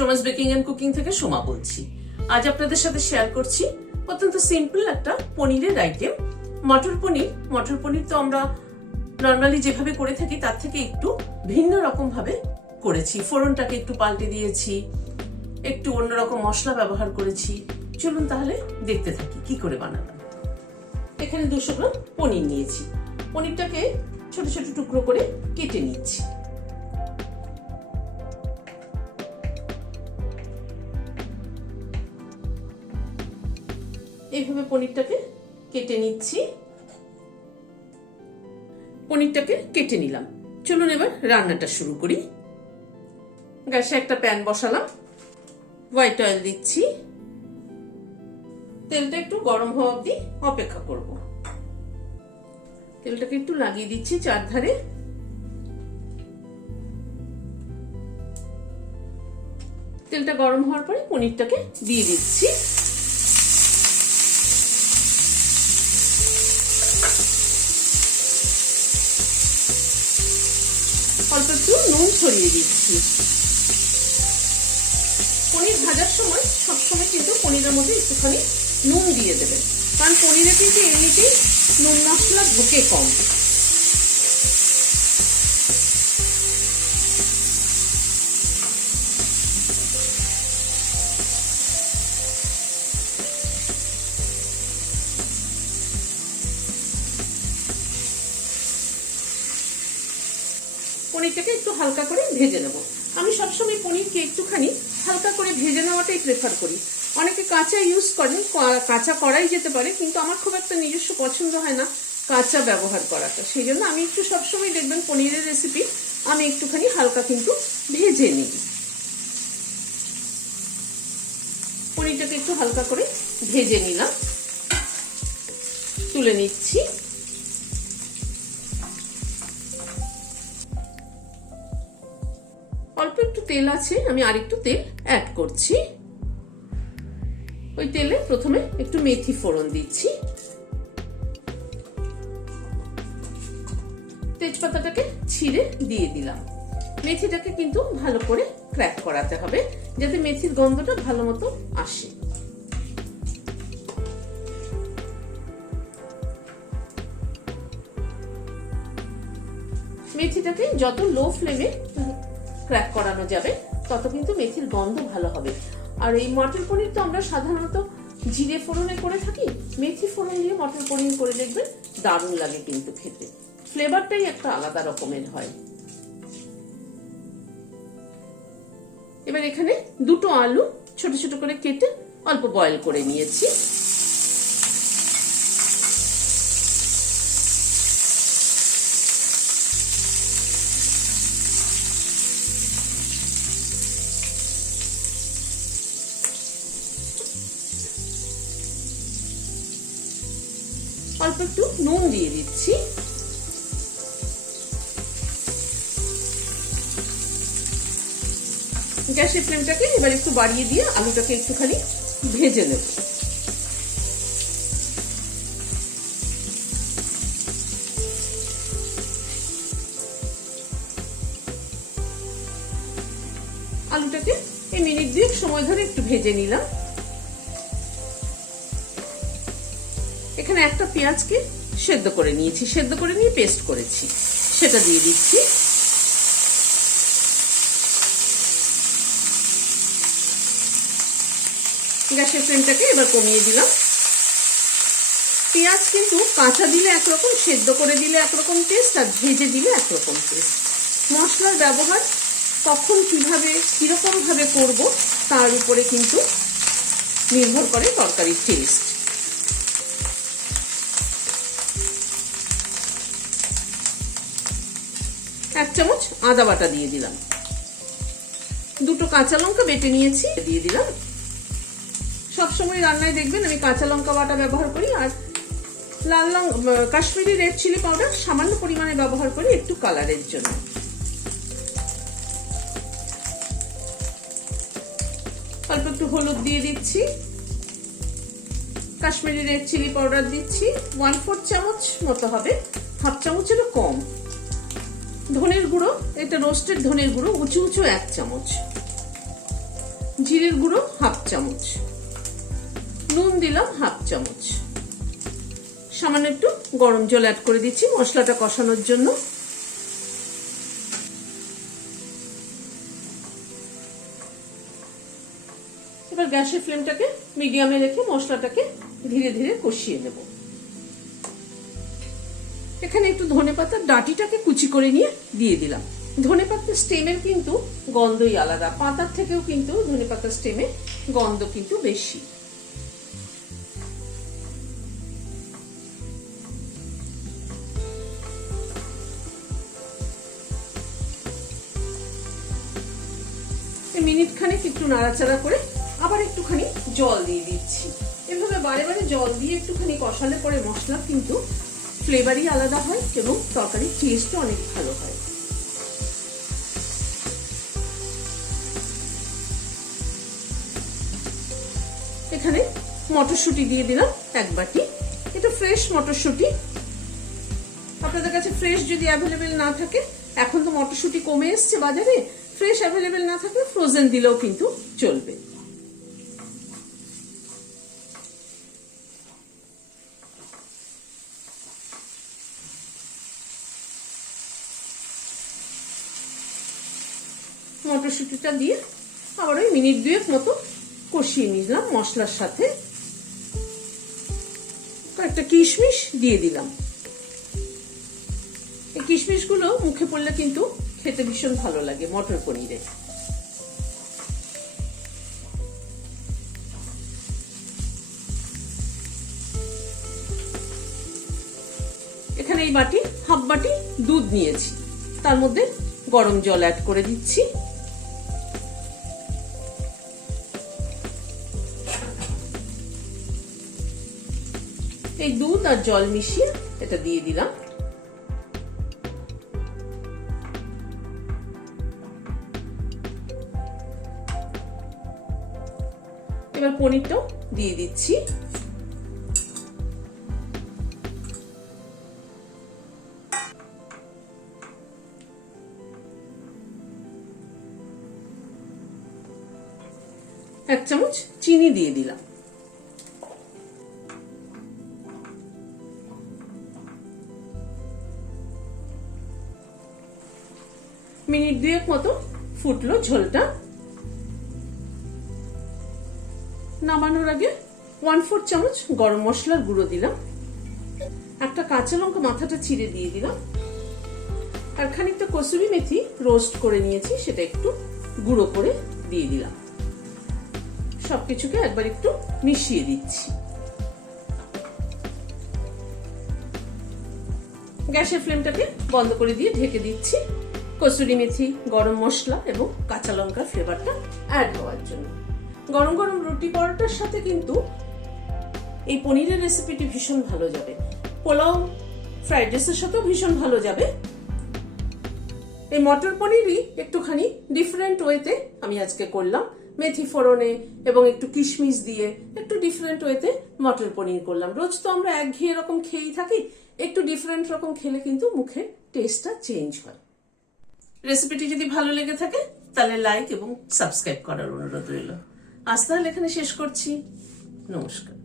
Soma's baking and cooking থেকে সোমা বলছি। আজ আপনাদের সাথে শেয়ার করছি অত্যন্ত সিম্পল একটা পনিরের আইটেম মটর পনির। মটর পনির তো আমরা নর্মালি যেভাবে করে থাকি, তার থেকে একটু ভিন্ন রকম ভাবে করেছি। ফোড়নটাকে একটু পাল্টে দিয়েছি, একটু অন্যরকম মশলা ব্যবহার করেছি। চলুন তাহলে দেখতে থাকি কি করে বানালাম এখানে দুশো গ্রাম পনির নিয়েছি। পনিরটাকে ছোট ছোট টুকরো করে কেটে নিচ্ছি। এইভাবে পনিরটাকে কেটে নিচ্ছি। পনিরটাকে কেটে নিলাম। চলুন এবার রান্নাটা শুরু করি। গ্যাসে একটা প্যান বসালাম। হোয়াইট অয়েল দিচ্ছি। তেলটা একটু গরম হওয়া অবধি অপেক্ষা করব। তেলটাকে একটু লাগিয়ে দিচ্ছি চারধারে। তেলটা গরম হওয়ার পরে পনিরটাকে দিয়ে দিচ্ছি। ছড়িয়ে দিচ্ছি। পনির ভাজার সময় সবসময় কিন্তু পনিরের মধ্যে একটুখানি নুন দিয়ে দেবেন। কারণ পনিরে কিন্তু এমনিতেই নুন মশলা ঢোকে কম। পনিরটাকে একটু হালকা করে ভেজে নেব। আমি সবসময় পনিরকে একটুখানি হালকা করে ভেজে নেওয়াটাই প্রেফার করি। অনেকে কাঁচা ইউজ করেন কাঁচা করাই যেতে পারে, কিন্তু আমার খুব একটা নিজস্ব পছন্দ হয় না কাঁচা ব্যবহার করাটা। সেই জন্য আমি একটু সবসময় দেখবেন পনিরের রেসিপি আমি একটুখানি হালকা কিন্তু ভেজে নিই। পনিরটাকে একটু হালকা করে ভেজে নিলাম। তুলে নিচ্ছি। অল্প একটু তেল আছে, আমি আরেকটু তেল অ্যাড করছি। ওই তেলে প্রথমে একটু মেথি ফোড়ন দিচ্ছি। তেজপাতাটাকে ছিঁড়ে দিয়ে দিলাম। মেথিটাকে কিন্তু ভালো করে ক্র্যাক করাতে হবে, যাতে মেথির গন্ধটা ভালো মতো আসে। মেথিটাকে যত লো ফ্লেমে ক্র্যাক করানো যাবে, তত কিন্তু মেথির গন্ধ ভালো হবে। আর এই মটর পনির তো আমরা সাধারণত জিরে ফোড়নে করে থাকি, মেথি ফোড়ন দিয়ে মটর পনির করে দেখবেন দারুণ লাগে কিন্তু খেতে। ফ্লেভারটাই একটা আলাদা রকমের হয়। এবার এখানে দুটো আলু ছোট ছোট করে কেটে অল্প বয়েল করে নিয়েছি। একটু নুন দিয়ে দিচ্ছি। গ্যাসের ফ্লেমটাকে এবার একটু বাড়িয়ে দিয়ে আলুটাকে একটুখানি ভেজে নেব। আলুটাকে এই মিনিট দুয়েক সময় ধরে একটু ভেজে নিলাম। এখানে একটা পেঁয়াজকে সেদ্ধ করে নিয়েছি, সেদ্ধ করে নিয়ে পেস্ট করেছি। সেটা দিয়ে দিচ্ছি। গ্যাসের ফ্লেমটাকে এবার কমিয়ে দিলাম। পেঁয়াজ কিন্তু কাঁচা দিলে একরকম, সেদ্ধ করে দিলে একরকম টেস্ট আর ভেজে দিলে একরকম টেস্ট মশলার ব্যবহার কখন কীভাবে কীরকম ভাবে করব, তার উপরে কিন্তু নির্ভর করে তরকারির টেস্ট চামচ আদা বাটা দিয়ে দিলাম। দুটো কাঁচা লঙ্কা বেটে নিয়েছি, দিয়ে দিলাম। সবসময় রান্নায় দেখবেন আমি কাঁচা লঙ্কা বাটা ব্যবহার করি, আর লাল লঙ্কা কাশ্মীরি রেড চিলি পাউডার সামান্য পরিমাণে ব্যবহার করি একটু কালারের জন্য। অল্প একটু হলুদ দিয়ে দিচ্ছি। কাশ্মীরি রেড চিলি পাউডার দিচ্ছি। ওয়ান ফোর চামচ মতো হবে, হাফ চামচেরও কম। ধনের গুঁড়ো, এটা রোস্টেড ধনের গুঁড়ো, উঁচু উঁচু এক চামচ। জিরের গুঁড়ো হাফ চামচ। নুন দিলাম হাফ চামচ। সামান্য একটু গরম জল অ্যাড করে দিচ্ছি মশলাটা কষানোর জন্য। এবার গ্যাসের ফ্লেমটাকে মিডিয়ামে রেখে মশলাটাকে ধীরে ধীরে কষিয়ে নেব। এখানে একটু ধনে পাতার ডাঁটিটাকে কুচি করে নিয়ে দিয়ে দিলাম। ধনে পাতার স্টেমের কিন্তু গন্ধই আলাদা, পাতার থেকেও কিন্তু ধনে পাতার স্টেমে গন্ধ কিন্তু বেশি। মিনিট খানেক একটু নাড়াচাড়া করে আবার একটুখানি জল দিয়ে দিচ্ছি। এভাবে বারে বারে জল দিয়ে একটুখানি কষালে পরে মশলা কিন্তু ফ্লেভারই আলাদা হয় এবং তরকারির টেস্টও অনেক ভালো হয়। এখানে মটরশুঁটি দিয়ে দিলাম এক বাটি। এটা ফ্রেশ মটরশুঁটি। আপনাদের কাছে ফ্রেশ যদি অ্যাভেলেবেল না থাকে, এখন তো মটরশুঁটি কমে এসছে বাজারে ফ্রেশ অ্যাভেলেবেল না থাকলে ফ্রোজেন দিলেও কিন্তু চলবে। মটরশুঁটিটা দিয়ে আবার ওই মিনিট দুয়েক মতো কষিয়ে নিলাম মশলার সাথে। কয়েকটা কিশমিশ দিয়ে দিলাম। এই কিশমিশগুলো মুখে পড়লে কিন্তু খেতে ভীষণ ভালো লাগে, মটর পনিরে এখানে এই বাটি, হাফ বাটি দুধ নিয়েছি। তার মধ্যে গরম জল অ্যাড করে দিচ্ছি। এই দুধ আর জল মিশিয়ে এটা দিয়ে দিলাম। এবার পনিরটাও দিয়ে দিচ্ছি। এক চামচ চিনি দিয়ে দিলাম। মিনিট দুয়েক মতো ফুটলো ঝোলটা। নামানোর আগে ওয়ান ফোর চামচ গরম মশলার গুঁড়ো দিলাম। একটা কাঁচা লঙ্কা মাথাটা ছিঁড়ে দিয়ে দিলাম। আর খানিকটা কসুরি মেথি রোস্ট করে নিয়েছি, সেটা একটু গুঁড়ো করে দিয়ে দিলাম। সবকিছুকে একবার একটু মিশিয়ে দিচ্ছি। গ্যাসের ফ্লেমটাকে বন্ধ করে দিয়ে ঢেকে দিচ্ছি। কসুরি মেথি, গরম মশলা এবং কাঁচা লঙ্কার ফ্লেভারটা অ্যাড হওয়ার জন্য। গরম গরম রুটি পরোটার সাথে কিন্তু এই পনিরের রেসিপিটি ভীষণ ভালো যাবে। পোলাও ফ্রাইড রাইসের সাথেও ভীষণ ভালো যাবে। এই মটর পনিরই একটুখানি ডিফারেন্ট ওয়েতে আমি আজকে করলাম। মেথি ফোড়নে এবং একটু কিশমিশ দিয়ে একটু ডিফারেন্ট ওয়েতে মটর পনির করলাম। রোজ তো আমরা একঘেয়ে এরকম খেয়েই থাকি, একটু ডিফারেন্ট রকম খেলে কিন্তু মুখে টেস্টটা চেঞ্জ হয়। রেসিপিটি যদি ভালো লেগে থাকে, তাহলে লাইক এবং সাবস্ক্রাইব করার অনুরোধ রইল। আজ তাহলে এখানে শেষ করছি। নমস্কার।